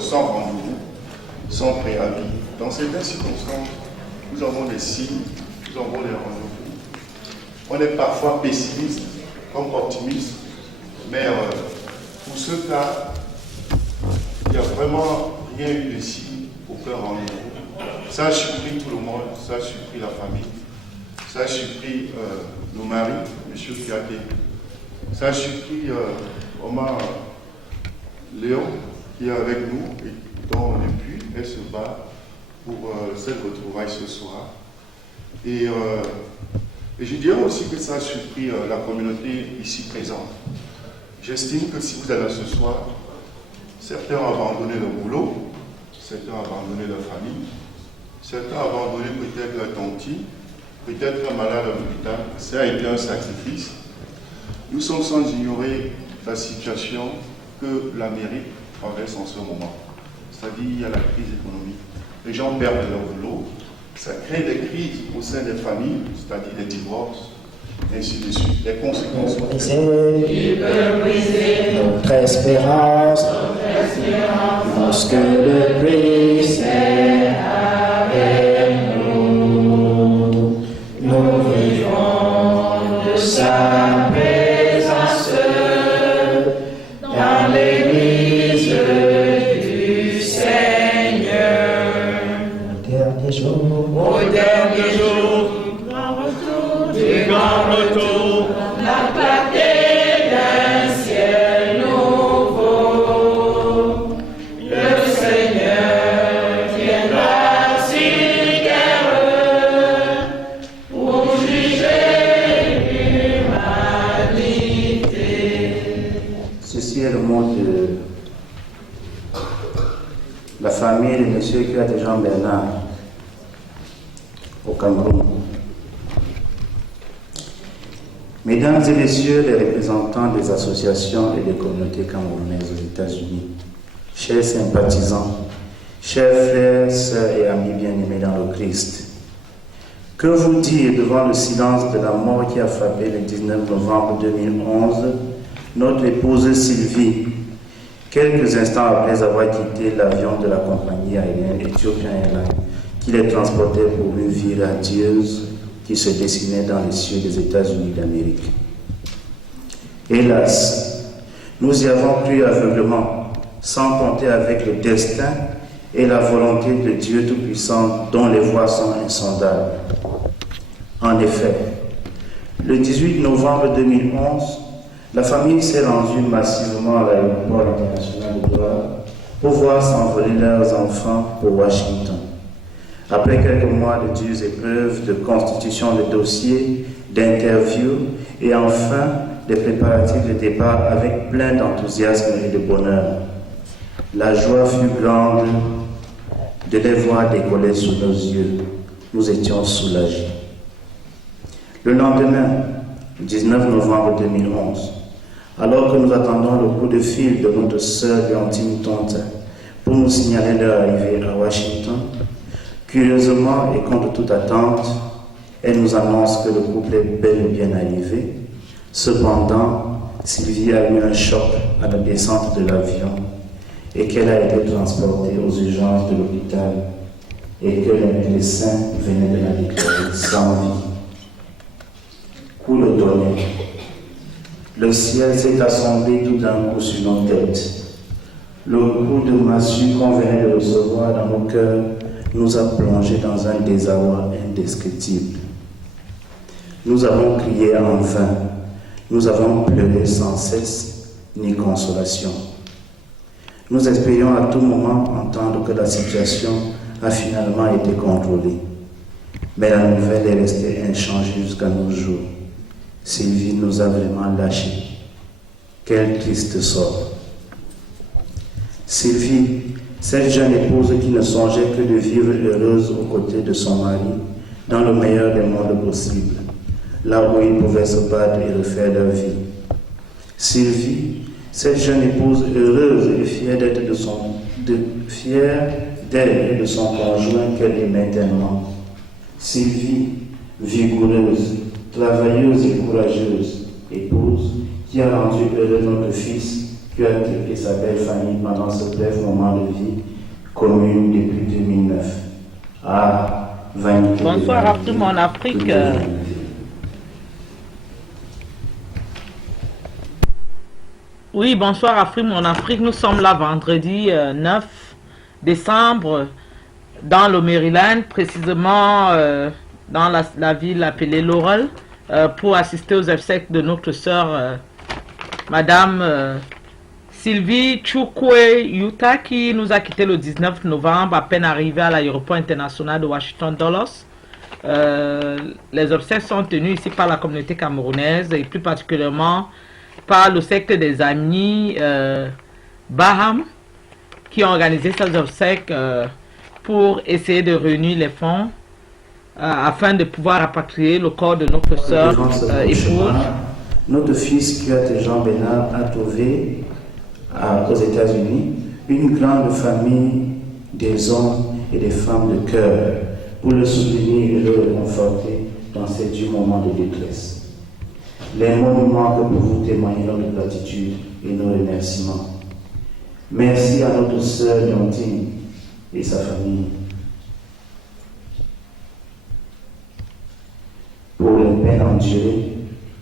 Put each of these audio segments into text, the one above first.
sans rendez-vous, sans préavis. Dans certaines circonstances, nous avons des signes, nous avons des rendez-vous. On est parfois pessimiste comme optimiste, mais pour ce cas, il n'y a vraiment rien eu de signe, aucun rendez-vous. Ça a surpris tout le monde, ça a surpris la famille, ça a surpris nos maris, M. Kiaté, ça a surpris Omar Léon, qui est avec nous et dont depuis elle se bat pour cette retrouvaille ce soir. Et je dirais aussi que ça a surpris la communauté ici présente. J'estime que si vous êtes là ce soir, certains ont abandonné leur boulot, certains ont abandonné leur famille, certains ont abandonné peut-être leur tontine, peut-être un malade à l'hôpital. Ça a été un sacrifice. Nous sommes sans ignorer la situation que l'Amérique traverse en ce moment. C'est-à-dire il y a la crise économique. Les gens perdent leur boulot. Ça crée des crises au sein des familles, c'est-à-dire des divorces, et ainsi de suite. Les conséquences sont briser notre espérance, lorsque le Christ est avec nous. Nous vivons de sa présence dans l'église du Seigneur. Au dernier jour, du grand retour, la clarté d'un ciel nouveau. Le Seigneur viendra sur terre pour juger l'humanité. Ceci est le mot de la famille de M. Kiaté Jean Bernard au Cameroun. Mesdames et messieurs les représentants des associations et des communautés camerounaises aux États-Unis, chers sympathisants, chers frères, sœurs et amis bien-aimés dans le Christ, que vous dire devant le silence de la mort qui a frappé le 19 novembre 2011 notre épouse Sylvie, quelques instants après avoir quitté l'avion de la compagnie aérienne Ethiopian Airlines qui les transportait pour une vie radieuse qui se dessinait dans les cieux des États-Unis d'Amérique. Hélas, nous y avons cru aveuglement, sans compter avec le destin et la volonté de Dieu Tout-Puissant dont les voies sont insondables. En effet, le 18 novembre 2011, la famille s'est rendue massivement à l'aéroport international de Douala pour voir s'envoler leurs enfants pour Washington. Après quelques mois de dures épreuves de constitution de dossiers, d'interviews et enfin des préparatifs de départ avec plein d'enthousiasme et de bonheur, la joie fut grande de les voir décoller sous nos yeux. Nous étions soulagés. Le lendemain, 19 novembre 2011, alors que nous attendons le coup de fil de notre sœur Léontine Tontin pour nous signaler leur arrivée à Washington, curieusement et contre toute attente, elle nous annonce que le couple est bel et bien arrivé. Cependant, Sylvie a eu un choc à la descente de l'avion et qu'elle a été transportée aux urgences de l'hôpital et que les médecins venaient de la déclarer sans vie. Coup de tonnerre. Le ciel s'est assemblé tout d'un coup sur nos têtes. Le coup de massue qu'on venait de recevoir dans nos cœurs nous a plongés dans un désarroi indescriptible. Nous avons crié en vain, nous avons pleuré sans cesse, ni consolation. Nous espérions à tout moment entendre que la situation a finalement été contrôlée. Mais la nouvelle est restée inchangée jusqu'à nos jours. Sylvie nous a vraiment lâchés. Quel triste sort. Sylvie, cette jeune épouse qui ne songeait que de vivre heureuse aux côtés de son mari, dans le meilleur des mondes possibles, là où ils pouvaient se battre et refaire leur vie. Sylvie, cette jeune épouse heureuse et fière d'elle et de son conjoint qu'elle aimait tellement. Sylvie, vigoureuse, travailleuse et courageuse, épouse qui a rendu heureux notre fils et sa belle famille pendant ce bref moment de vie commune depuis 2009. Bonsoir à tout mon Afrique. Oui, bonsoir Afrique, mon Afrique. Nous sommes là vendredi 9 décembre dans le Maryland, précisément dans la ville appelée Laurel, pour assister aux obsèques de notre sœur, Madame Sylvie Chukwe Yuta, qui nous a quitté le 19 novembre, à peine arrivée à l'aéroport international de Washington Dulles. Les obsèques sont tenues ici par la communauté camerounaise et plus particulièrement par le secte des Amis Baham, qui ont organisé ces obsèques pour essayer de réunir les fonds afin de pouvoir rapatrier le corps de notre sœur épouse. Notre fils Kurt Jean Bénard a trouvé aux États-Unis une grande famille des hommes et des femmes de cœur pour le soutenir et le réconforter dans ces durs moments de détresse. Les mots nous manquent pour vous témoigner notre gratitude et nos remerciements. Merci à notre sœur Leontine et sa famille pour les peines endurées,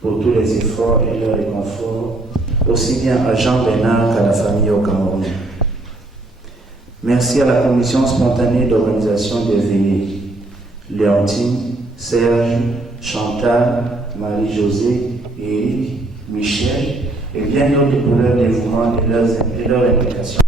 pour tous les efforts et leur réconfort, aussi bien à Jean Bénard qu'à la famille au Cameroun. Merci à la commission spontanée d'organisation des veillées, Léontine, Serge, Chantal, Marie-Josée, Éric, Michel et bien d'autres pour leur dévouement et leur implication.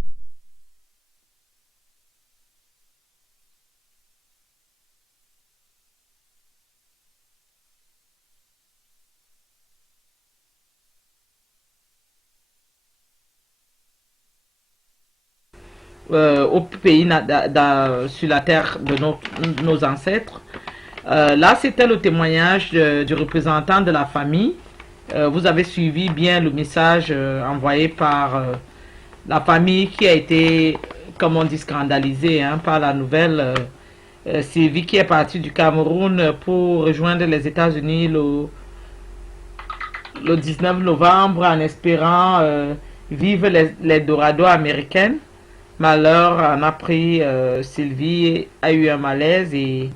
Au pays sur la terre de nos ancêtres. Là, c'était le témoignage du représentant de la famille. Vous avez suivi bien le message envoyé par la famille qui a été, comme on dit, scandalisée par la nouvelle. Sylvie qui est partie du Cameroun pour rejoindre les États-Unis le 19 novembre en espérant vivre les Dorado américaines. Malheur en a pris, Sylvie a eu un malaise et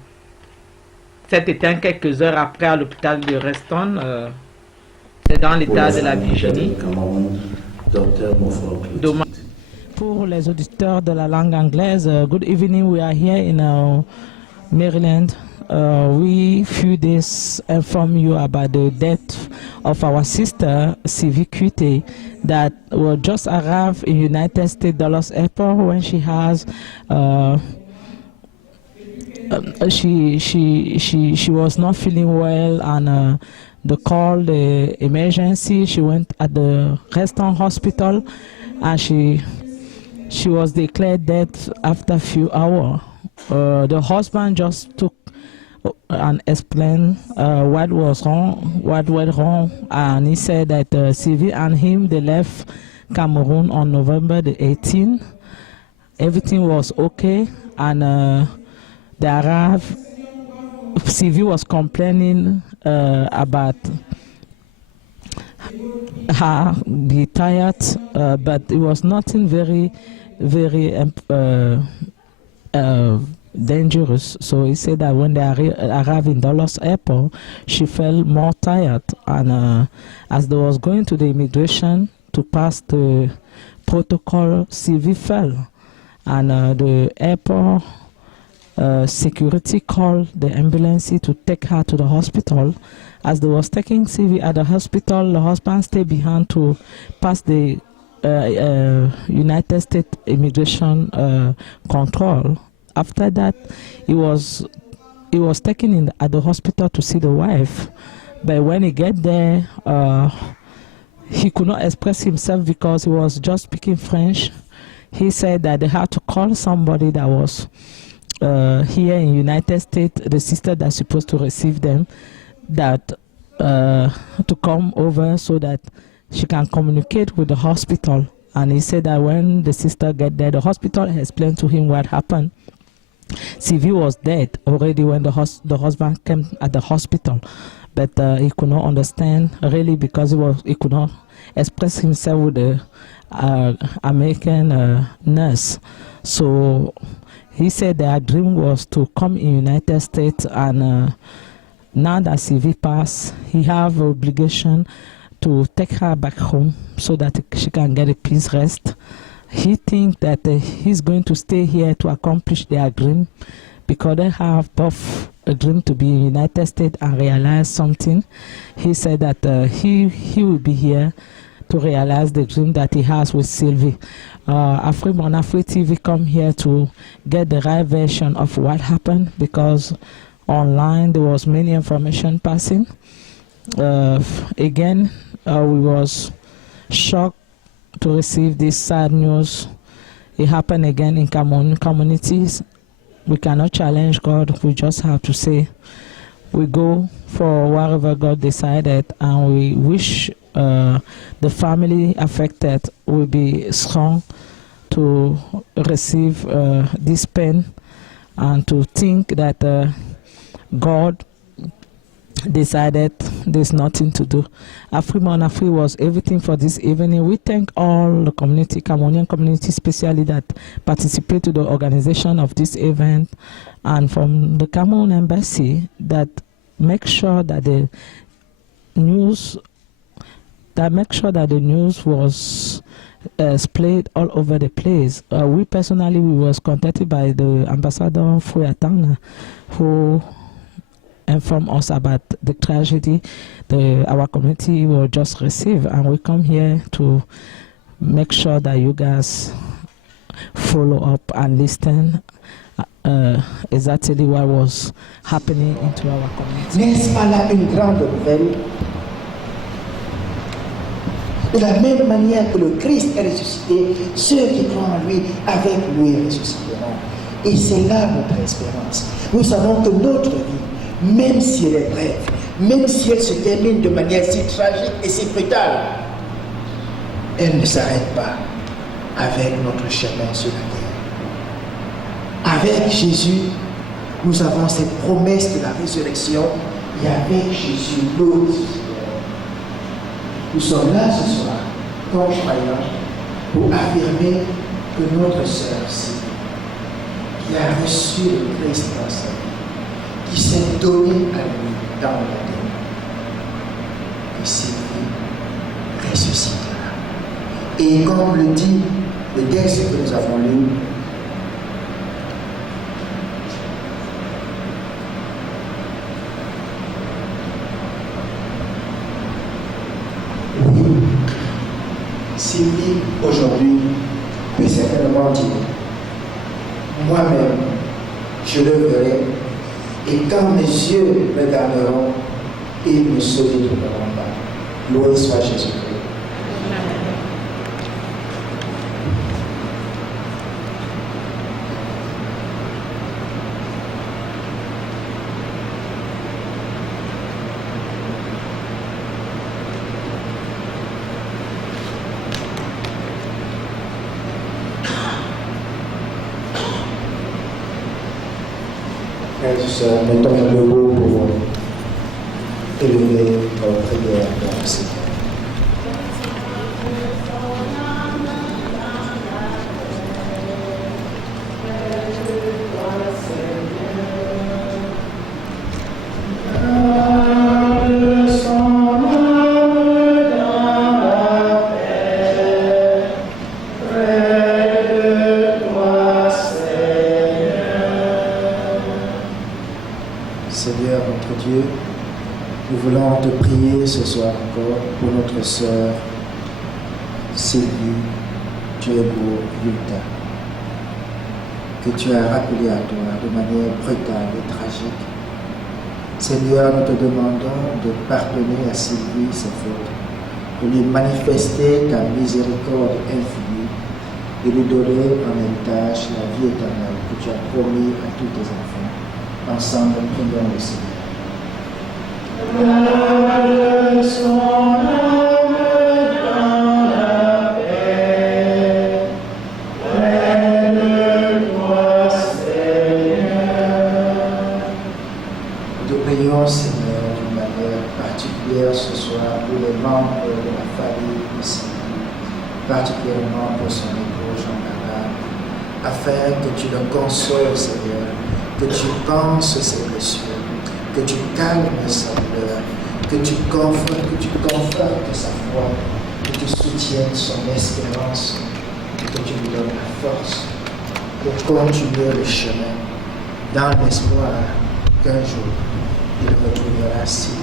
s'est éteint quelques heures après à l'hôpital de Reston. C'est dans l'état de la Virginie. Pour les auditeurs de la langue anglaise, good evening. We are here in Maryland. We few days inform you about the death of our sister Sylvie Kute that will just arrive in United States Dallas Airport when she has she was not feeling well and they called the emergency. She went at the Reston Hospital and she was declared dead after a few hours. The husband just took and explained what was wrong, what went wrong, and he said that Sylvie and him, they left Cameroon on November the 18th. Everything was okay, and they arrived. Sylvie was complaining about her being tired, but it was nothing very dangerous. So he said that when they arrived in Dallas Airport, she felt more tired, and as they was going to the immigration to pass the protocol, Sylvie fell, and the airport security called the ambulance to take her to the hospital. As they was taking Sylvie at the hospital, the husband stayed behind to pass the United States immigration control. After that, he was taken at the hospital to see the wife, but when he get there, he could not express himself because he was just speaking French. He said that they had to call somebody that was here in United States, the sister that's supposed to receive them, that to come over so that she can communicate with the hospital. And he said that when the sister get there, the hospital explained to him what happened. Sylvie was dead already when the husband came at the hospital, but he could not understand really because he could not express himself with the American nurse. So he said their dream was to come in United States, and now that Sylvie passed, he have obligation to take her back home so that she can get a peace rest. He think that he's going to stay here to accomplish their dream, because they have both a dream to be in United States and realize something. He said that he will be here to realize the dream that he has with Sylvie. Afrique Mon Afrique TV come here to get the right version of what happened, because online there was many information passing. Again, we was shocked to receive this sad news. It happened again in communities. We cannot challenge God. We just have to say we go for whatever God decided, and we wish the family affected will be strong to receive this pain, and to think that God decided there's nothing to do. Afrique Mon Afrique was everything for this evening. We thank all the community, Cameroonian community especially, that participate to the organization of this event, and from the Cameroon Embassy that make sure that the news was splayed all over the place. We personally, we was contacted by the ambassador Fuyatana, who informed us about the tragedy our community will just receive, and we come here to make sure that you guys follow up and listen exactly what was happening into our community. N'est-ce pas là une grande nouvelle? De la même manière que le Christ est ressuscité, ceux qui croient en lui, avec lui, ressusciteront. Et c'est là notre espérance. Nous savons que notre vie, même si elle est brève, même si elle se termine de manière si tragique et si brutale, elle ne s'arrête pas avec notre chemin sur la terre. Avec Jésus, nous avons cette promesse de la résurrection, et avec Jésus, nous ressusciterons. Nous sommes là ce soir, comme croyants, pour affirmer que notre sœur, qui a reçu le Christ dans sa vie, qui s'est donné à lui dans la terre, que Sylvie ressuscitera. Et comme le dit le texte que nous avons lu, Sylvie, aujourd'hui, peut certainement dire, moi-même, je le verrai, et quand mes yeux me garderont, ils me sauveront pas. Loué soit Jésus-Christ. Mettons debout pour élever notre prière vers le Seigneur. Seigneur notre Dieu, nous voulons te prier ce soir encore pour notre sœur Sylvie Yulta, que tu as rappelée à toi de manière brutale et tragique. Seigneur, nous te demandons de pardonner à Sylvie ses fautes, de lui manifester ta miséricorde infinie et lui donner en héritage la vie éternelle que tu as promis à tous tes enfants. Ensemble, prions le Seigneur. Son âme dans la paix, près de toi, Seigneur. Nous te prions, Seigneur, d'une manière particulière ce soir pour les membres de la famille ici, particulièrement que tu le consoles, Seigneur, que tu penses ses blessures, que tu calmes sa douleur, que tu confortes sa foi, que tu soutiennes son espérance, et que tu lui donnes la force pour continuer le chemin dans l'espoir qu'un jour il retrouvera Sylvie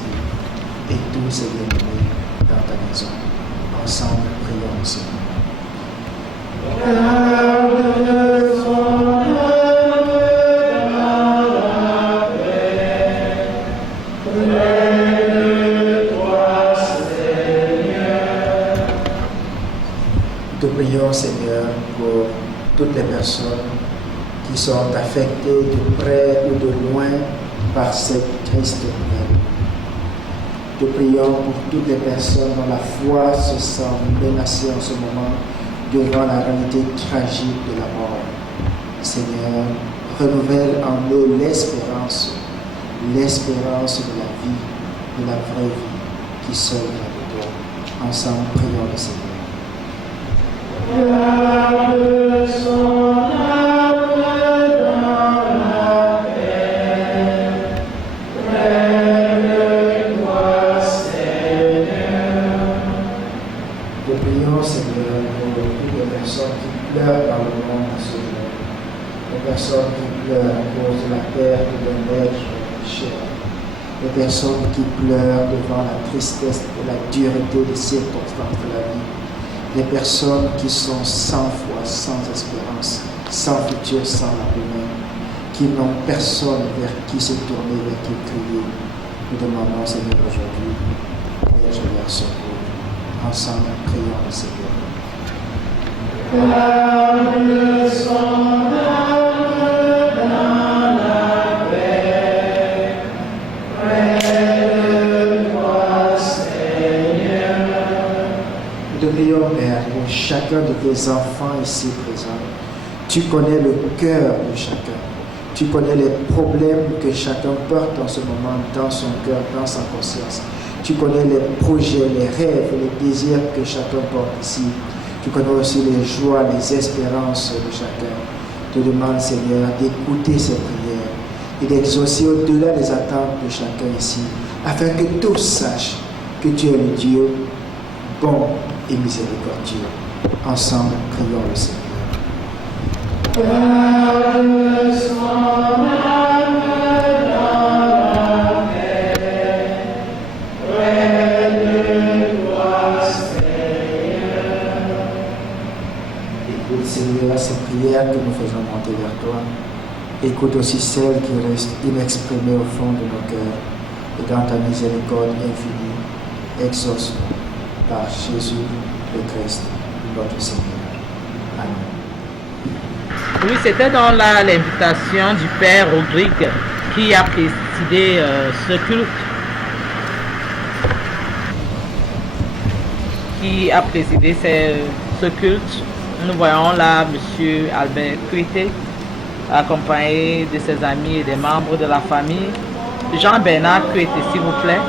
et tous ses bien-aimés dans ta maison. Ensemble, prions, Seigneur. Nous prions, Seigneur, pour toutes les personnes qui sont affectées de près ou de loin par cette triste nouvelle. Nous prions pour toutes les personnes dont la foi se sent menacée en ce moment devant la réalité tragique de la mort. Seigneur, renouvelle en eux l'espérance de la vie, de la vraie vie qui seule vient de toi. Ensemble, prions le Seigneur. Garde son âme dans la paix, près de toi, Seigneur. Nous prions, Seigneur, pour toutes les personnes qui pleurent dans le monde ce jour, les personnes qui pleurent à cause de la perte d'un être cher, les personnes qui pleurent devant la tristesse et la dureté des circonstances de la vie, les personnes qui sont sans foi, sans espérance, sans futur, sans lendemain, qui n'ont personne vers qui se tourner, vers qui crier. Nous demandons, Seigneur, aujourd'hui, et je leur secours. Ensemble, prions le Seigneur. Garde son âme dans la paix, près de toi, Seigneur. Nous te prions, Père, pour chacun de tes enfants ici présents. Tu connais le cœur de chacun. Tu connais les problèmes que chacun porte en ce moment dans son cœur, dans sa conscience. Tu connais les projets, les rêves, les désirs que chacun porte ici. Tu connais aussi les joies, les espérances de chacun. Je te demande, Seigneur, d'écouter ces prières et d'exaucer au-delà des attentes de chacun ici, afin que tous sachent que tu es le Dieu bon et miséricordieux. Ensemble, prions le Seigneur. Garde son âme dans la paix, près de toi, Seigneur. Écoute, Seigneur, ces prières que nous faisons monter vers toi. Écoute aussi celles qui restent inexprimées au fond de nos cœurs. Et dans ta miséricorde infinie, exauce-nous par Jésus le Christ, notre Seigneur. Amen. Oui, c'était dans l'invitation du Père Rodrigue qui a présidé ce culte. Qui a présidé ce culte. Nous voyons là M. Albert Cuité, accompagné de ses amis et des membres de la famille. Jean-Bernard Cuité, s'il vous plaît,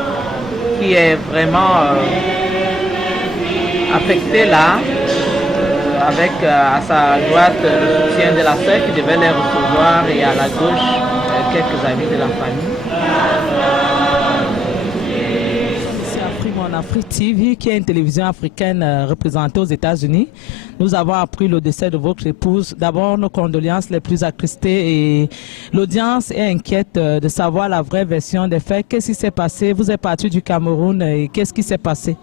qui est vraiment affecté là, avec à sa droite le soutien de la sœur qui devait les recevoir et à la gauche quelques amis de la famille. Afrique TV, qui est une télévision africaine représentée aux États-Unis. Nous avons appris le décès de votre épouse. D'abord, nos condoléances les plus attristées et l'audience est inquiète de savoir la vraie version des faits. Qu'est-ce qui s'est passé? Vous êtes parti du Cameroun et qu'est-ce qui s'est passé?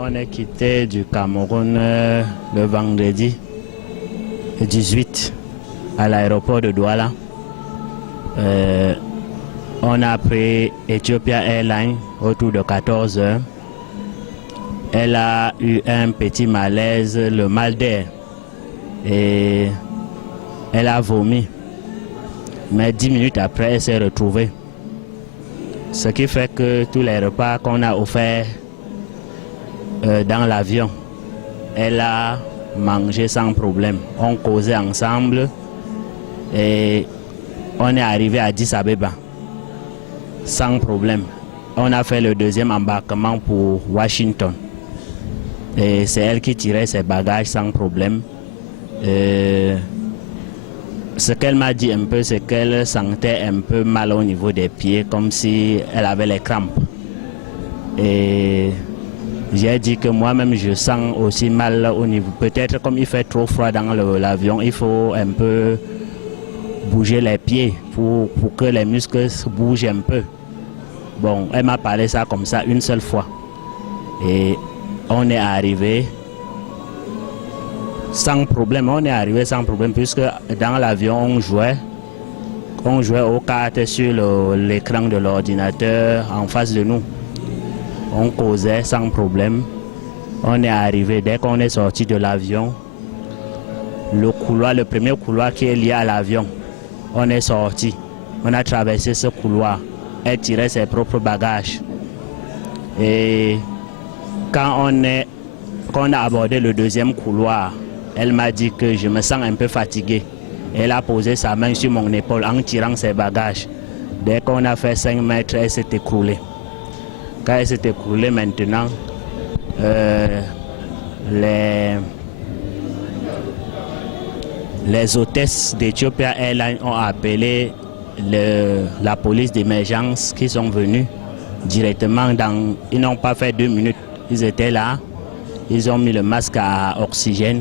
On est quitté du Cameroun le vendredi 18 à l'aéroport de Douala. On a pris Ethiopia Airlines autour de 14 heures. Elle a eu un petit malaise, le mal d'air, et elle a vomi. Mais 10 minutes après, elle s'est retrouvée. Ce qui fait que tous les repas qu'on a offerts dans l'avion, elle a mangé sans problème. On causait ensemble et on est arrivé à Addis Abeba sans problème. On a fait le deuxième embarquement pour Washington. Et c'est elle qui tirait ses bagages sans problème. ce qu'elle m'a dit un peu, c'est qu'elle sentait un peu mal au niveau des pieds, comme si elle avait les crampes. Et j'ai dit que moi-même je sens aussi mal au niveau. Peut-être comme il fait trop froid dans l'avion, il faut un peu bouger les pieds pour que les muscles bougent un peu. Bon, elle m'a parlé ça comme ça une seule fois. Et on est arrivé sans problème. On est arrivé sans problème puisque dans l'avion on jouait aux cartes sur l'écran de l'ordinateur en face de nous. On causait sans problème. On est arrivé, dès qu'on est sorti de l'avion, le premier couloir qui est lié à l'avion, on est sorti. On a traversé ce couloir. Elle tirait ses propres bagages. Et quand on a abordé le deuxième couloir, elle m'a dit que je me sens un peu fatigué. Elle a posé sa main sur mon épaule en tirant ses bagages. Dès qu'on a fait 5 mètres, elle s'est écroulée. Quand elle s'est écroulée maintenant, les hôtesses d'Ethiopia Airlines ont appelé la police d'émergence qui sont venus directement ils n'ont pas fait 2 minutes. Ils étaient là, ils ont mis le masque à oxygène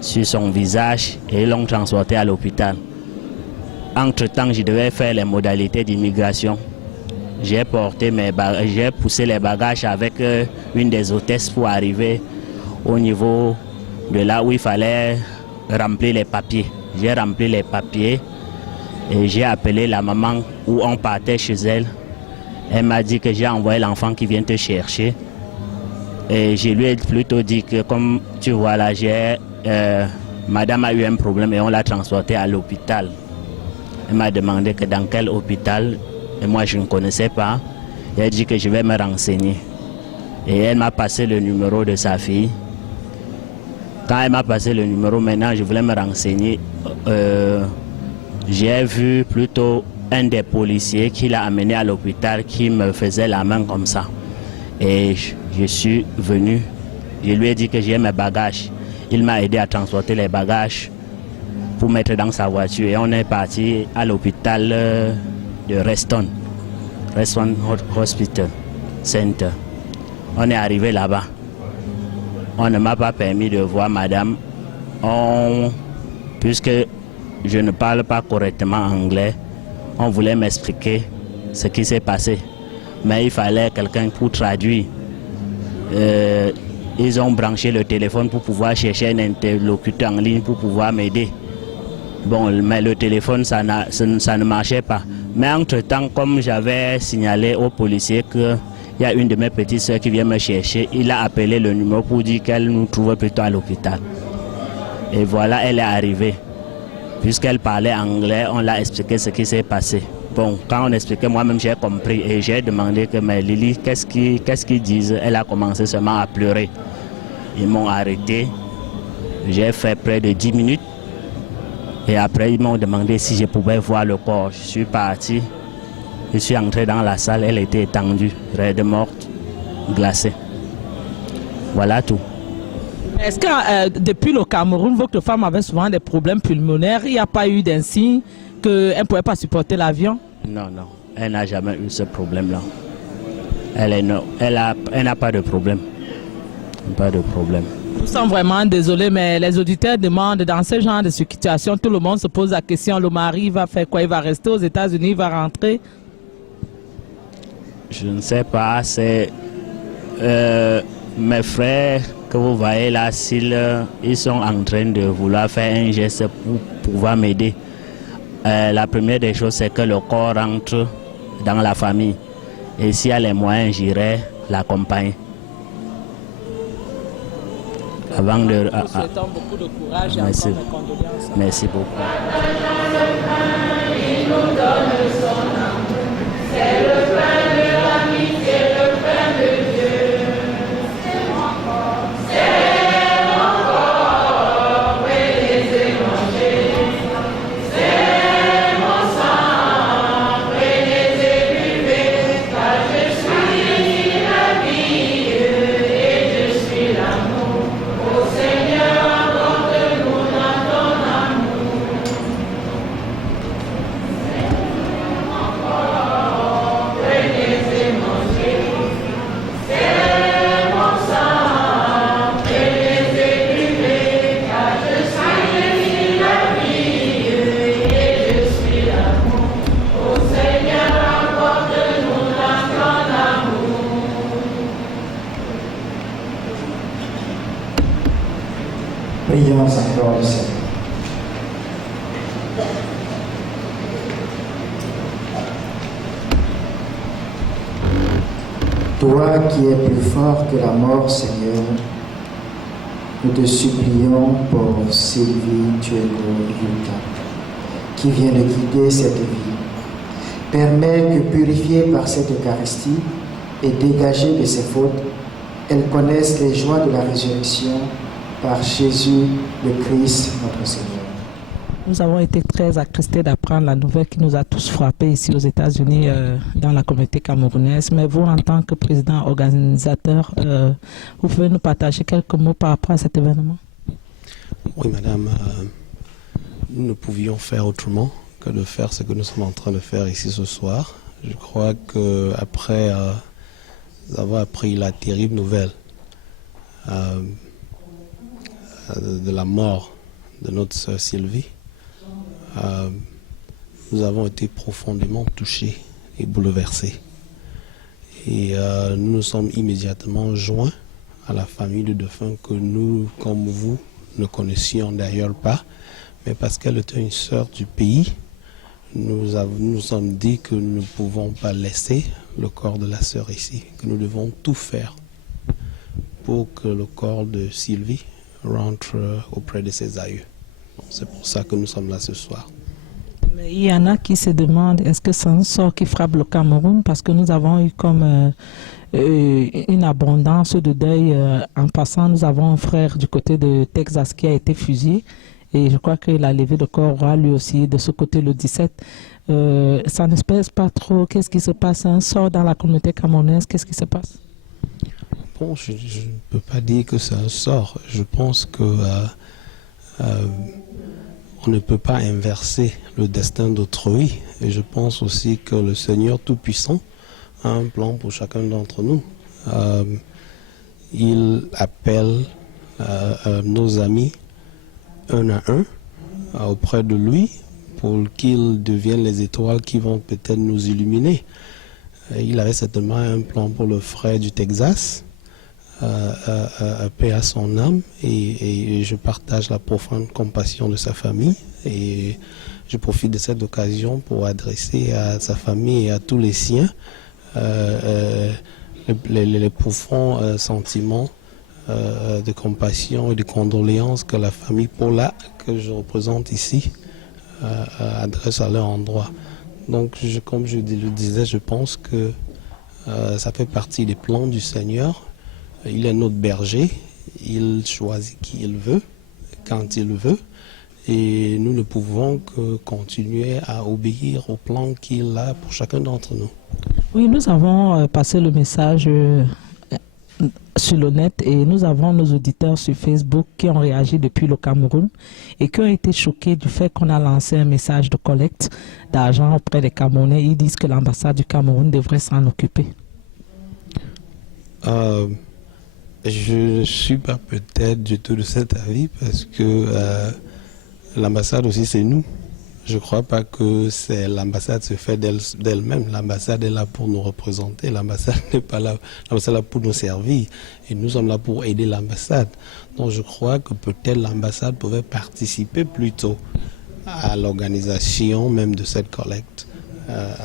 sur son visage et ils l'ont transporté à l'hôpital. Entre-temps, je devais faire les modalités d'immigration. J'ai poussé les bagages avec une des hôtesses pour arriver au niveau de là où il fallait remplir les papiers. J'ai rempli les papiers et j'ai appelé la maman où on partait chez elle. Elle m'a dit que j'ai envoyé l'enfant qui vient te chercher. Et je lui ai plutôt dit que comme tu vois là, madame a eu un problème et on l'a transportée à l'hôpital. Elle m'a demandé que dans quel hôpital. Et moi, je ne connaissais pas. Elle a dit que je vais me renseigner. Et elle m'a passé le numéro de sa fille. Quand elle m'a passé le numéro, maintenant, je voulais me renseigner. J'ai vu plutôt un des policiers qui l'a amené à l'hôpital qui me faisait la main comme ça. Et je suis venu. Je lui ai dit que j'ai mes bagages. Il m'a aidé à transporter les bagages pour mettre dans sa voiture. Et on est parti à l'hôpital de Reston Hospital Center. On est arrivé là-bas. On ne m'a pas permis de voir madame. Puisque je ne parle pas correctement anglais, on voulait m'expliquer ce qui s'est passé. Mais il fallait quelqu'un pour traduire. Ils ont branché le téléphone pour pouvoir chercher un interlocuteur en ligne pour pouvoir m'aider. Bon, mais le téléphone, ça ne marchait pas. Mais entre-temps, comme j'avais signalé au policier qu'il y a une de mes petites soeurs qui vient me chercher, il a appelé le numéro pour dire qu'elle nous trouvait plutôt à l'hôpital. Et voilà, elle est arrivée. Puisqu'elle parlait anglais, on l'a expliqué ce qui s'est passé. Bon, quand on expliquait, moi-même j'ai compris et j'ai demandé que mais Lily, qu'est-ce qu'ils disent? Elle a commencé seulement à pleurer. Ils m'ont arrêté. J'ai fait près de 10 minutes. Et après, ils m'ont demandé si je pouvais voir le corps. Je suis parti. Je suis entré dans la salle. Elle était étendue, raide morte, glacée. Voilà tout. Est-ce que depuis le Cameroun, votre femme avait souvent des problèmes pulmonaires? Il n'y a pas eu d'insigne qu'elle ne pouvait pas supporter l'avion? Non, non. Elle n'a jamais eu ce problème-là. Elle n'a pas de problème. Pas de problème. Nous sommes vraiment désolés, mais les auditeurs demandent dans ce genre de situation, tout le monde se pose la question, le mari va faire quoi? Il va rester aux États-Unis, il va rentrer? Je ne sais pas, c'est mes frères que vous voyez là, ils sont en train de vouloir faire un geste pour pouvoir m'aider. La première des choses, c'est que le corps rentre dans la famille. Et s'il y a les moyens, j'irai l'accompagner. Avant de... Nous souhaitons beaucoup de courage et merci. encore mes condoléances. Merci beaucoup. Il nous donne son amour, c'est le pain de l'amitié, le pain de Dieu. C'est mon corps, prenez et mangez. C'est mon sang, prenez et buvez, car je suis la vie et je suis l'amour. Ô Seigneur, accorde-nous dans ton amour. confiance encore le Seigneur. Toi qui es plus fort que la mort, Seigneur, nous te supplions pour Sylvie Tuego-Yuta, qui vient de quitter cette vie. Permets que, purifiée par cette Eucharistie et dégagée de ses fautes, elle connaisse les joies de la résurrection par Jésus le Christ, notre Seigneur. Nous avons été très attristés d'apprendre la nouvelle qui nous a tous frappés ici aux États-Unis, dans la communauté camerounaise. Mais vous, en tant que président organisateur, vous pouvez nous partager quelques mots par rapport à cet événement? Oui, madame, nous ne pouvions faire autrement que de faire ce que nous sommes en train de faire ici ce soir. Je crois qu'après avoir appris la terrible nouvelle de la mort de notre sœur Sylvie, nous avons été profondément touchés et bouleversés. Et nous nous sommes immédiatement joints à la famille du défunt que nous, comme vous, ne connaissions d'ailleurs pas, mais parce qu'elle était une sœur du pays, nous sommes dit que nous ne pouvons pas laisser le corps de la sœur ici, que nous devons tout faire pour que le corps de Sylvie rentre auprès de ses aïeux. C'est pour ça que nous sommes là ce soir. Mais il y en a qui se demandent, est-ce que c'est un sort qui frappe le Cameroun? Parce que nous avons eu comme une abondance de deuil. En passant, nous avons un frère du côté de Texas qui a été fusillé. Et je crois qu'il a levé le corps roi lui aussi de ce côté le 17. Ça ne se passe pas trop. Qu'est-ce qui se passe? Un sort dans la communauté camerounaise, qu'est-ce qui se passe? Bon, je ne peux pas dire que c'est un sort. Je pense que on ne peut pas inverser le destin d'autrui. Et je pense aussi que le Seigneur Tout-Puissant a un plan pour chacun d'entre nous. Il appelle nos amis un à un auprès de lui pour qu'ils deviennent les étoiles qui vont peut-être nous illuminer. Il avait certainement un plan pour le frère du Texas, paix à son âme, et je partage la profonde compassion de sa famille, et je profite de cette occasion pour adresser à sa famille et à tous les siens les profonds sentiments de compassion et de condoléances que la famille Paula, que je représente ici, adresse à leur endroit. Donc, comme je le disais, je pense que ça fait partie des plans du Seigneur. Il est notre berger, il choisit qui il veut, quand il veut, et nous ne pouvons que continuer à obéir au plan qu'il a pour chacun d'entre nous. Oui, nous avons passé le message sur le net et nous avons nos auditeurs sur Facebook qui ont réagi depuis le Cameroun et qui ont été choqués du fait qu'on a lancé un message de collecte d'argent auprès des Camerounais. Ils disent que l'ambassade du Cameroun devrait s'en occuper. Je ne suis pas peut-être du tout de cet avis parce que l'ambassade aussi c'est nous. Je ne crois pas que l'ambassade se fait d'elle-même. L'ambassade est là pour nous représenter. L'ambassade n'est pas là. L'ambassade est là pour nous servir. Et nous sommes là pour aider l'ambassade. Donc je crois que peut-être l'ambassade pouvait participer plutôt à l'organisation même de cette collecte.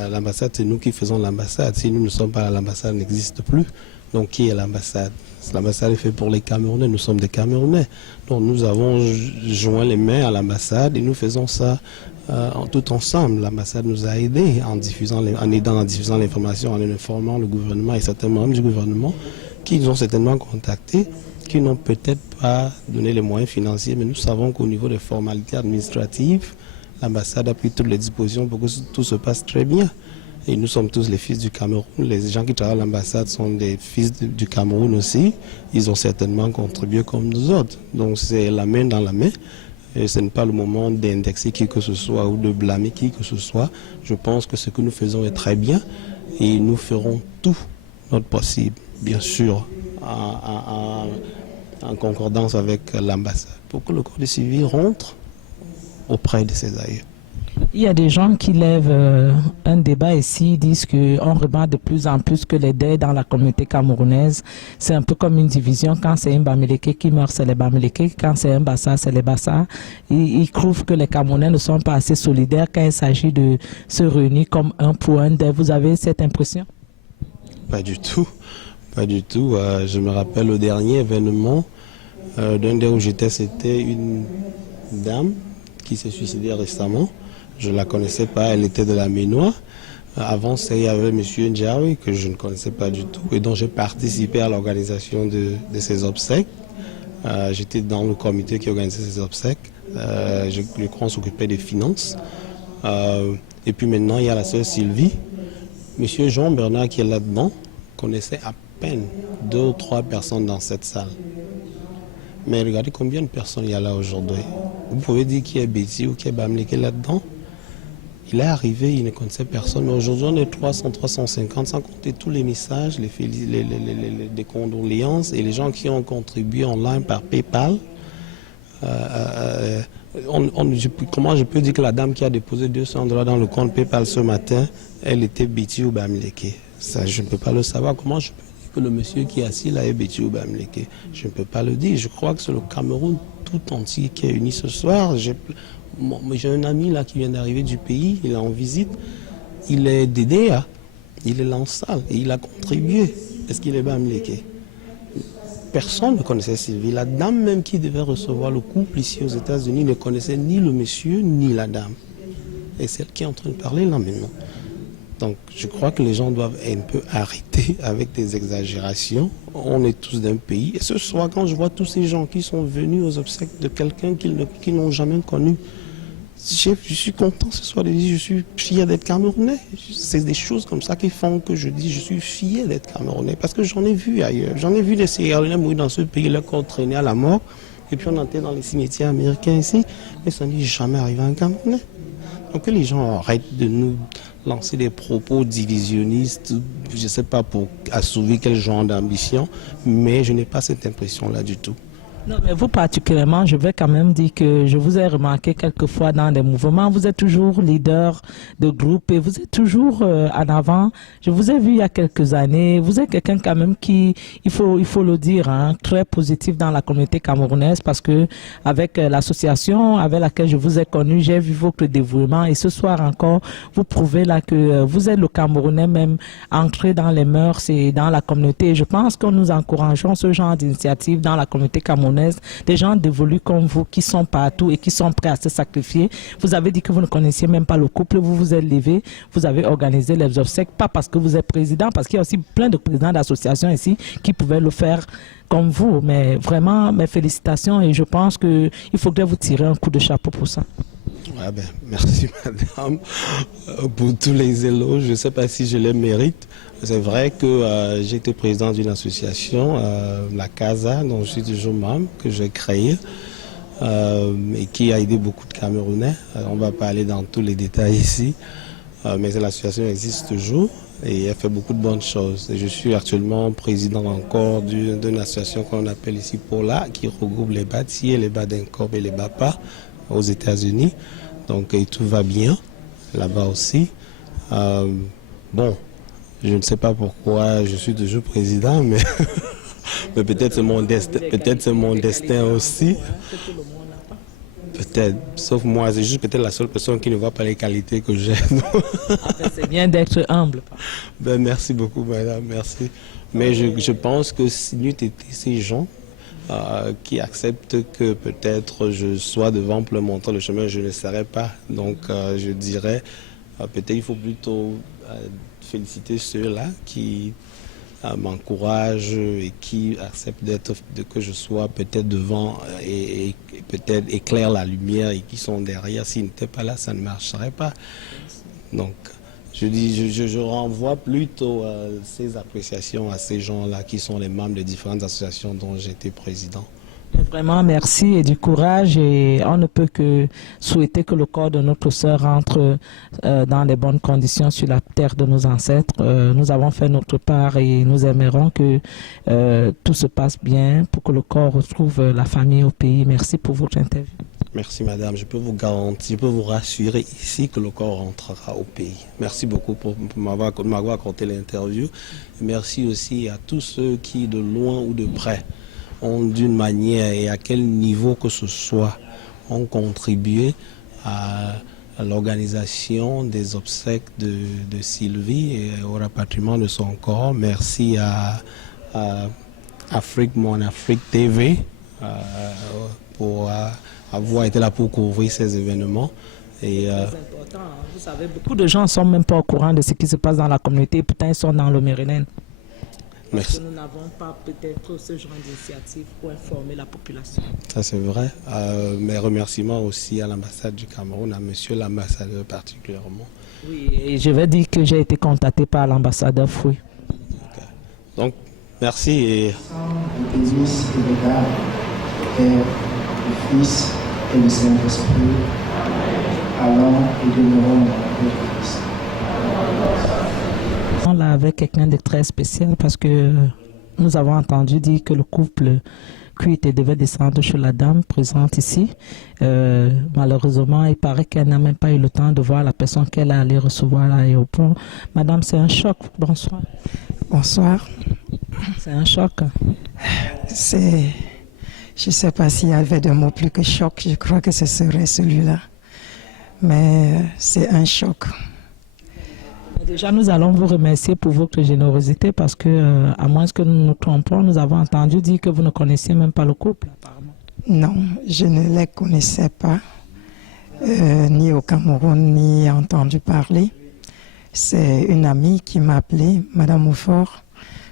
L'ambassade, c'est nous qui faisons l'ambassade. Si nous ne sommes pas là, l'ambassade n'existe plus. Donc qui est l'ambassade? L'ambassade est faite pour les Camerounais. Nous sommes des Camerounais. Donc nous avons joint les mains à l'ambassade et nous faisons ça tout ensemble. L'ambassade nous a aidés en aidant à diffuser l'information, en informant le gouvernement et certains membres du gouvernement qui nous ont certainement contactés, qui n'ont peut-être pas donné les moyens financiers, mais nous savons qu'au niveau des formalités administratives, l'ambassade a pris toutes les dispositions pour que tout se passe très bien. Et nous sommes tous les fils du Cameroun. Les gens qui travaillent à l'ambassade sont des fils du Cameroun aussi. Ils ont certainement contribué comme nous autres. Donc c'est la main dans la main. Et ce n'est pas le moment d'indexer qui que ce soit ou de blâmer qui que ce soit. Je pense que ce que nous faisons est très bien. Et nous ferons tout notre possible, bien sûr, en concordance avec l'ambassade, pour que le corps de civil rentre auprès de ses aïeux. Il y a des gens qui lèvent un débat ici, disent qu'on remarque de plus en plus que les deuils dans la communauté camerounaise, c'est un peu comme une division. Quand c'est un Bamileke qui meurt, c'est les Bamileke. Quand c'est un Bassa, c'est les Bassa. Ils trouvent que les Camerounais ne sont pas assez solidaires quand il s'agit de se réunir comme un pour un deuil. Vous avez cette impression? Pas du tout. Pas du tout. Je me rappelle au dernier événement d'un deuil où j'étais, c'était une dame qui s'est suicidée récemment. Je ne la connaissais pas, elle était de la Ménois. Avant ça, il y avait M. Ndjaoui, que je ne connaissais pas du tout, et dont j'ai participé à l'organisation de ses obsèques. J'étais dans le comité qui organisait ses obsèques. Je crois qu'on s'occupait des finances. Et puis maintenant, il y a la sœur Sylvie. M. Jean-Bernard, qui est là-dedans, connaissait à peine 2 ou 3 personnes dans cette salle. Mais regardez combien de personnes il y a là aujourd'hui. Vous pouvez dire qui est Betty ou qui est Bamileke là-dedans. Il est arrivé, il ne connaissait personne. Mais aujourd'hui, on est 300, 350, sans compter tous les messages, les condoléances et les gens qui ont contribué online par PayPal. Comment je peux dire que la dame qui a déposé $200 dans le compte PayPal ce matin, elle était Betty ou Bamileke? Ça, je ne peux pas le savoir. Comment je peux dire que le monsieur qui est assis là est Betty ou Bamileke? Je ne peux pas le dire. Je crois que c'est le Cameroun tout entier qui est uni ce soir. J'ai un ami là qui vient d'arriver du pays, il est en visite. Il est DDA, il est là en salle et il a contribué. Est-ce qu'il est Bamileke? Personne ne connaissait Sylvie. La dame même qui devait recevoir le couple ici aux États-Unis ne connaissait ni le monsieur ni la dame. Et c'est elle qui est en train de parler là maintenant. Donc je crois que les gens doivent un peu arrêter avec des exagérations. On est tous d'un pays. Et ce soir, quand je vois tous ces gens qui sont venus aux obsèques de quelqu'un qu'ils n'ont jamais connu, je suis content ce soir de dire je suis fier d'être Camerounais. C'est des choses comme ça qui font que je dis je suis fier d'être Camerounais. Parce que j'en ai vu ailleurs. J'en ai vu des Sierra Leonéens mourir dans ce pays, leur corps traîné à la mort. Et puis on était dans les cimetières américains ici. Mais ça n'est jamais arrivé à un Camerounais. Donc que les gens arrêtent de nous lancer des propos divisionnistes, je ne sais pas pour assouvir quel genre d'ambition, mais je n'ai pas cette impression-là du tout. Non, mais vous particulièrement, je vais quand même dire que je vous ai remarqué quelquefois dans des mouvements, vous êtes toujours leader de groupe et vous êtes toujours en avant. Je vous ai vu il y a quelques années, vous êtes quelqu'un quand même qui, il faut le dire, hein, très positif dans la communauté camerounaise parce que avec l'association avec laquelle je vous ai connu, j'ai vu votre dévouement et ce soir encore, vous prouvez là que vous êtes le Camerounais même entré dans les mœurs et dans la communauté. Et je pense que nous encourageons ce genre d'initiative dans la communauté camerounaise. Des gens dévolus comme vous qui sont partout et qui sont prêts à se sacrifier. Vous avez dit que vous ne connaissiez même pas le couple, vous vous êtes levé, vous avez organisé les obsèques, pas parce que vous êtes président, parce qu'il y a aussi plein de présidents d'associations ici qui pouvaient le faire comme vous. Mais vraiment, mes félicitations et je pense qu'il faudrait vous tirer un coup de chapeau pour ça. Ouais, ben, merci madame pour tous les éloges. Je ne sais pas si je les mérite. C'est vrai que j'ai été président d'une association, la CASA, dont je suis toujours membre, que j'ai créée et qui a aidé beaucoup de Camerounais. On ne va pas aller dans tous les détails ici, mais l'association existe toujours et elle fait beaucoup de bonnes choses. Et je suis actuellement président encore d'une association qu'on appelle ici POLA, qui regroupe les Bâtis, les Badincorp et les BAPA aux États-Unis. Donc et tout va bien là-bas aussi. Bon, je ne sais pas pourquoi je suis toujours président, mais, mais peut-être c'est mon destin, peut-être c'est mon destin aussi. Peut-être, sauf moi, c'est juste peut-être la seule personne qui ne voit pas les qualités que j'ai. C'est bien d'être humble. Ben, merci beaucoup, madame, merci. Mais je pense que si nous étions ces gens qui acceptent que peut-être je sois devant pour leur montrer le chemin, je ne serai pas. Donc je dirais, peut-être il faut plutôt féliciter ceux-là qui m'encouragent et qui acceptent que je sois peut-être devant et peut-être éclairent la lumière et qui sont derrière. S'ils n'étaient pas là, ça ne marcherait pas. Donc je renvoie plutôt ces appréciations à ces gens-là qui sont les membres de différentes associations dont j'ai été président. Vraiment merci et du courage et on ne peut que souhaiter que le corps de notre sœur rentre dans les bonnes conditions sur la terre de nos ancêtres. Nous avons fait notre part et nous aimerons que tout se passe bien pour que le corps retrouve la famille au pays. Merci pour votre interview. Merci madame, je peux vous garantir, je peux vous rassurer ici que le corps rentrera au pays. Merci beaucoup pour m'avoir accordé l'interview. Merci aussi à tous ceux qui, de loin ou de près, ont d'une manière et à quel niveau que ce soit, ont contribué à l'organisation des obsèques de Sylvie et au rapatriement de son corps. Merci à Mon Afrique TV pour avoir été là pour couvrir ces événements. Et, c'est important, hein. Vous savez, beaucoup de gens ne sont même pas au courant de ce qui se passe dans la communauté, pourtant ils sont dans le Maryland. Parce que nous n'avons pas peut-être ce genre d'initiative pour informer la population. Ça c'est vrai. Mes remerciements aussi à l'ambassade du Cameroun, à monsieur l'ambassadeur particulièrement. Oui, et je vais dire que j'ai été contacté par l'ambassadeur Fouy. Okay. Donc, merci et... bénisse et le garde, le Père, le Fils et le Saint-Esprit, allons et demeurons dans la paix de Christ. Là avec quelqu'un de très spécial parce que nous avons entendu dire que le couple Cuite devait descendre chez la dame présente ici. Malheureusement, il paraît qu'elle n'a même pas eu le temps de voir la personne qu'elle allait recevoir à l'aéroport. Madame, c'est un choc. Bonsoir. Bonsoir. C'est un choc. Je ne sais pas s'il y avait de mots plus que choc. Je crois que ce serait celui-là. Mais c'est un choc. Déjà, nous allons vous remercier pour votre générosité parce que, à moins que nous nous trompons, nous avons entendu dire que vous ne connaissiez même pas le couple, apparemment. Non, je ne les connaissais pas, ni au Cameroun, ni entendu parler. C'est une amie qui m'a appelé, Madame Moufort,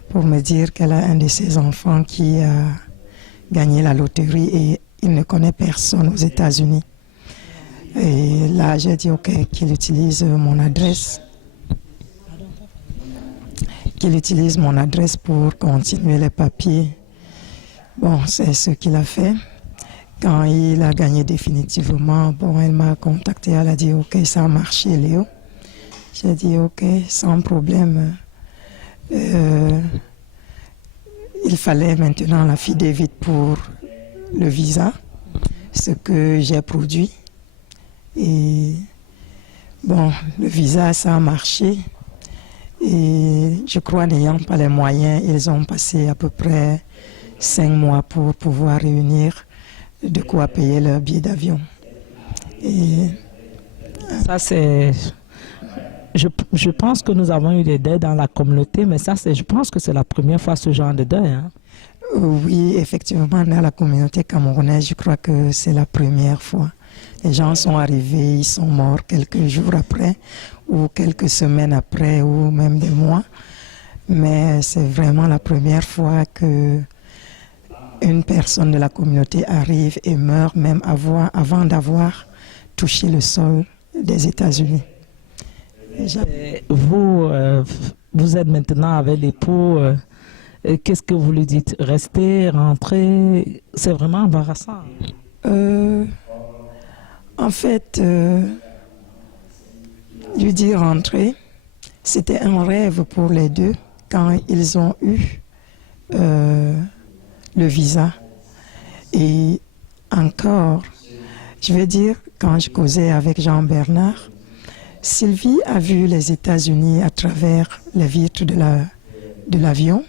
pour me dire qu'elle a un de ses enfants qui a gagné la loterie et il ne connaît personne aux États-Unis. Et là, j'ai dit OK, qu'il utilise mon adresse. Qu'il utilise mon adresse pour continuer les papiers. Bon, c'est ce qu'il a fait. Quand il a gagné définitivement, bon, elle m'a contacté, elle a dit OK, ça a marché, Léo. J'ai dit OK, sans problème. Il fallait maintenant l'affidavit pour le visa, ce que j'ai produit. Et bon, le visa, ça a marché. Et je crois, n'ayant pas les moyens, ils ont passé à peu près 5 mois pour pouvoir réunir de quoi payer leur billet d'avion. Et ça, c'est... Je pense que nous avons eu des deuils dans la communauté, mais ça, je pense que c'est la première fois ce genre de deuil. Hein? Oui, effectivement, dans la communauté camerounaise, je crois que c'est la première fois. Les gens sont arrivés, ils sont morts quelques jours après, ou quelques semaines après, ou même des mois. Mais c'est vraiment la première fois que une personne de la communauté arrive et meurt même avant d'avoir touché le sol des États-Unis. Vous êtes maintenant avec l'époux. Qu'est-ce que vous lui dites? Rester, rentrer? C'est vraiment embarrassant. En fait, lui dire rentrer, c'était un rêve pour les deux quand ils ont eu le visa. Et encore, je veux dire, quand je causais avec Jean-Bernard, Sylvie a vu les États-Unis à travers les vitres de l'avion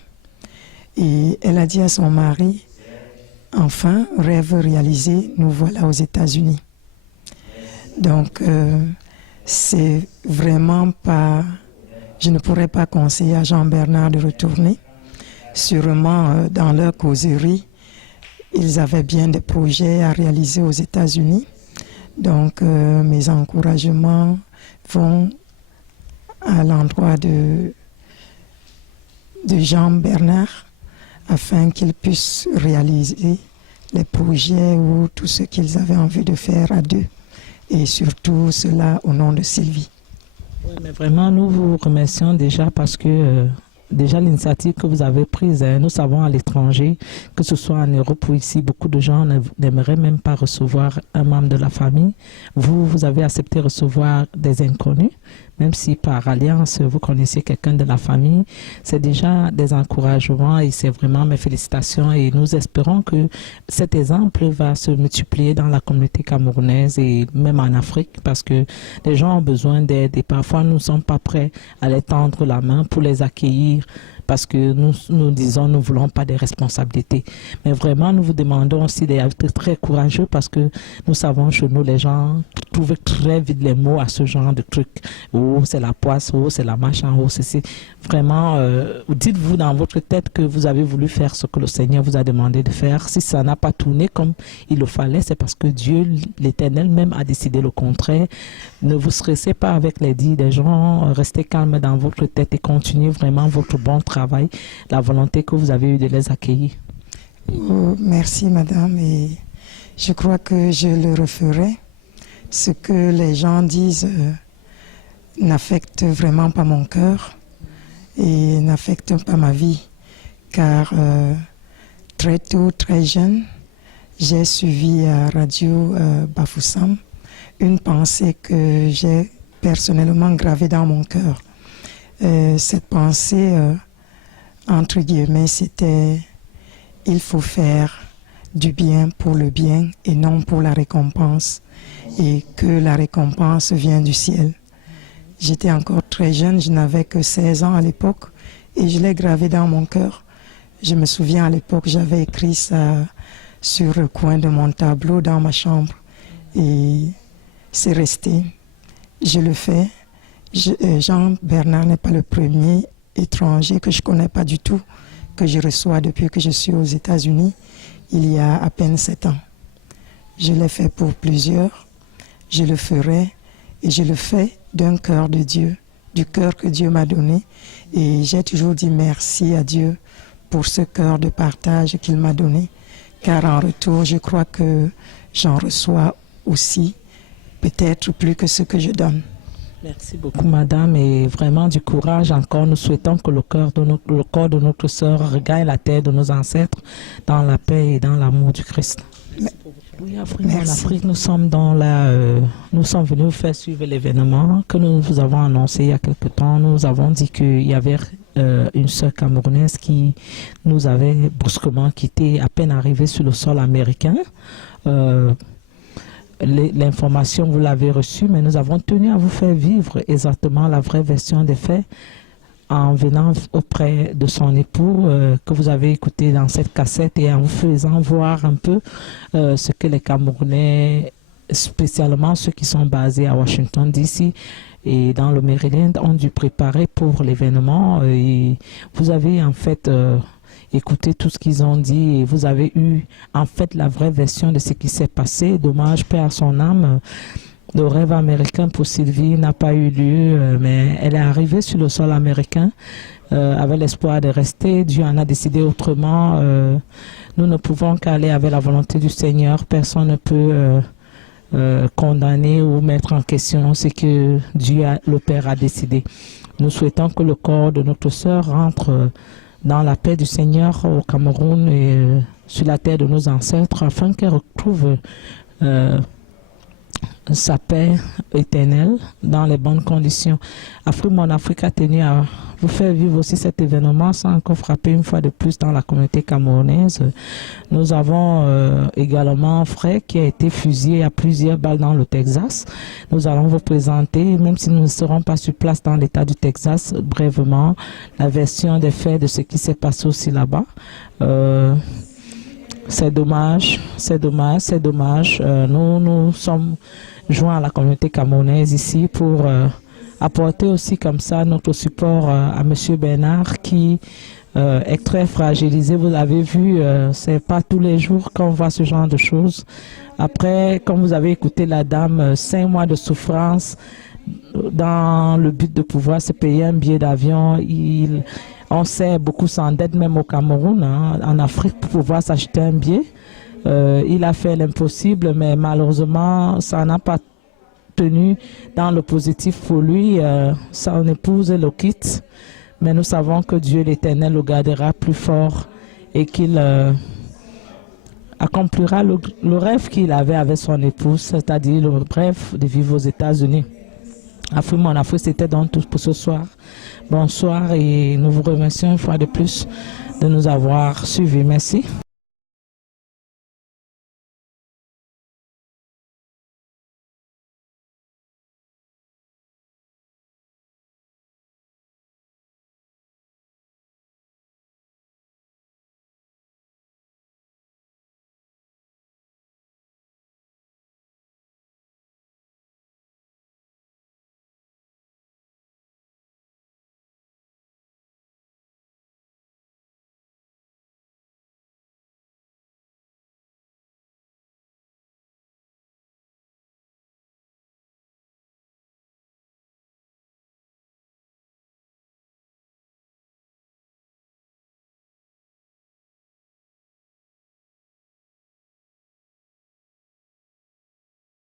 et elle a dit à son mari, enfin, rêve réalisé, nous voilà aux États-Unis. Donc, c'est vraiment pas... Je ne pourrais pas conseiller à Jean-Bernard de retourner. Sûrement, dans leur causerie, ils avaient bien des projets à réaliser aux États-Unis. Donc, mes encouragements vont à l'endroit de Jean-Bernard afin qu'ils puissent réaliser les projets ou tout ce qu'ils avaient envie de faire à deux. Et surtout cela au nom de Sylvie. Oui, mais vraiment, nous vous remercions déjà parce que déjà l'initiative que vous avez prise, nous savons à l'étranger, que ce soit en Europe ou ici, beaucoup de gens n'aimeraient même pas recevoir un membre de la famille. Vous avez accepté recevoir des inconnus. même si par alliance vous connaissez quelqu'un de la famille, c'est déjà des encouragements et c'est vraiment mes félicitations et nous espérons que cet exemple va se multiplier dans la communauté camerounaise et même en Afrique parce que les gens ont besoin d'aide et parfois nous ne sommes pas prêts à les tendre la main pour les accueillir parce que nous disons nous ne voulons pas des responsabilités. Mais vraiment, nous vous demandons aussi d'être très courageux parce que nous savons chez nous, les gens trouvent très vite les mots à ce genre de trucs. Oh, c'est la poisse, oh, c'est la machin, oh, c'est vraiment, dites-vous dans votre tête que vous avez voulu faire ce que le Seigneur vous a demandé de faire. Si ça n'a pas tourné comme il le fallait, c'est parce que Dieu, l'Éternel même, a décidé le contraire. Ne vous stressez pas avec les dits des gens, restez calme dans votre tête et continuez vraiment votre bon travail, la volonté que vous avez eue de les accueillir. Oh, merci madame et je crois que je le referai. Ce que les gens disent n'affecte vraiment pas mon cœur et n'affecte pas ma vie car très tôt, très jeune, j'ai suivi à Radio Bafoussam une pensée que j'ai personnellement gravée dans mon cœur. Cette pensée, entre guillemets, c'était « il faut faire du bien pour le bien et non pour la récompense et que la récompense vient du ciel ». J'étais encore très jeune, je n'avais que 16 ans à l'époque et je l'ai gravé dans mon cœur. Je me souviens à l'époque, j'avais écrit ça sur le coin de mon tableau dans ma chambre et c'est resté. Je le fais. Jean Bernard n'est pas le premier étranger que je ne connais pas du tout, que je reçois depuis que je suis aux États-Unis, il y a à peine 7 ans. Je l'ai fait pour plusieurs, je le ferai et je le fais d'un cœur de Dieu, du cœur que Dieu m'a donné. Et j'ai toujours dit merci à Dieu pour ce cœur de partage qu'il m'a donné, car en retour, je crois que j'en reçois aussi, peut-être plus que ce que je donne. Merci beaucoup, madame, et vraiment du courage encore. Nous souhaitons que le corps de notre sœur regagne la terre de nos ancêtres dans la paix et dans l'amour du Christ. Oui, en Afrique, nous sommes nous sommes venus vous faire suivre l'événement que nous vous avons annoncé il y a quelque temps. Nous avons dit qu'il y avait une sœur camerounaise qui nous avait brusquement quitté à peine arrivée sur le sol américain. L'information, vous l'avez reçue, mais nous avons tenu à vous faire vivre exactement la vraie version des faits en venant auprès de son époux que vous avez écouté dans cette cassette et en vous faisant voir un peu ce que les Camerounais, spécialement ceux qui sont basés à Washington DC et dans le Maryland, ont dû préparer pour l'événement. Et vous avez en fait écouté tout ce qu'ils ont dit et vous avez eu en fait la vraie version de ce qui s'est passé. Dommage, paix à son âme. Le rêve américain pour Sylvie n'a pas eu lieu, mais elle est arrivée sur le sol américain avec l'espoir de rester. Dieu en a décidé autrement. Nous ne pouvons qu'aller avec la volonté du Seigneur. Personne ne peut condamner ou mettre en question ce que Dieu, le Père, a décidé. Nous souhaitons que le corps de notre sœur rentre dans la paix du Seigneur au Cameroun et sur la terre de nos ancêtres afin qu'elle retrouve sa paix éternelle dans les bonnes conditions. Mon Afrique a tenu à vous faire vivre aussi cet événement sans encore frapper une fois de plus dans la communauté camerounaise. Nous avons également un frère qui a été fusillé à plusieurs balles dans le Texas. Nous allons vous présenter, même si nous ne serons pas sur place dans l'état du Texas, brièvement la version des faits de ce qui s'est passé aussi là-bas. C'est dommage, c'est dommage, c'est dommage. Nous sommes joints à la communauté camerounaise ici pour apporter aussi comme ça notre support à M. Bernard qui est très fragilisé. Vous l'avez vu, c'est pas tous les jours qu'on voit ce genre de choses. Après, comme vous avez écouté la dame, 5 mois de souffrance dans le but de pouvoir se payer un billet d'avion. On sait, beaucoup s'endettent même au Cameroun, hein, en Afrique, pour pouvoir s'acheter un billet. Il a fait l'impossible, mais malheureusement, ça n'a pas tenu dans le positif pour lui. Son épouse le quitte, mais nous savons que Dieu l'Éternel le gardera plus fort et qu'il accomplira le rêve qu'il avait avec son épouse, c'est-à-dire le rêve de vivre aux États-Unis. Afrique Mon Afrique, c'était donc tout pour ce soir. Bonsoir et nous vous remercions une fois de plus de nous avoir suivis. Merci.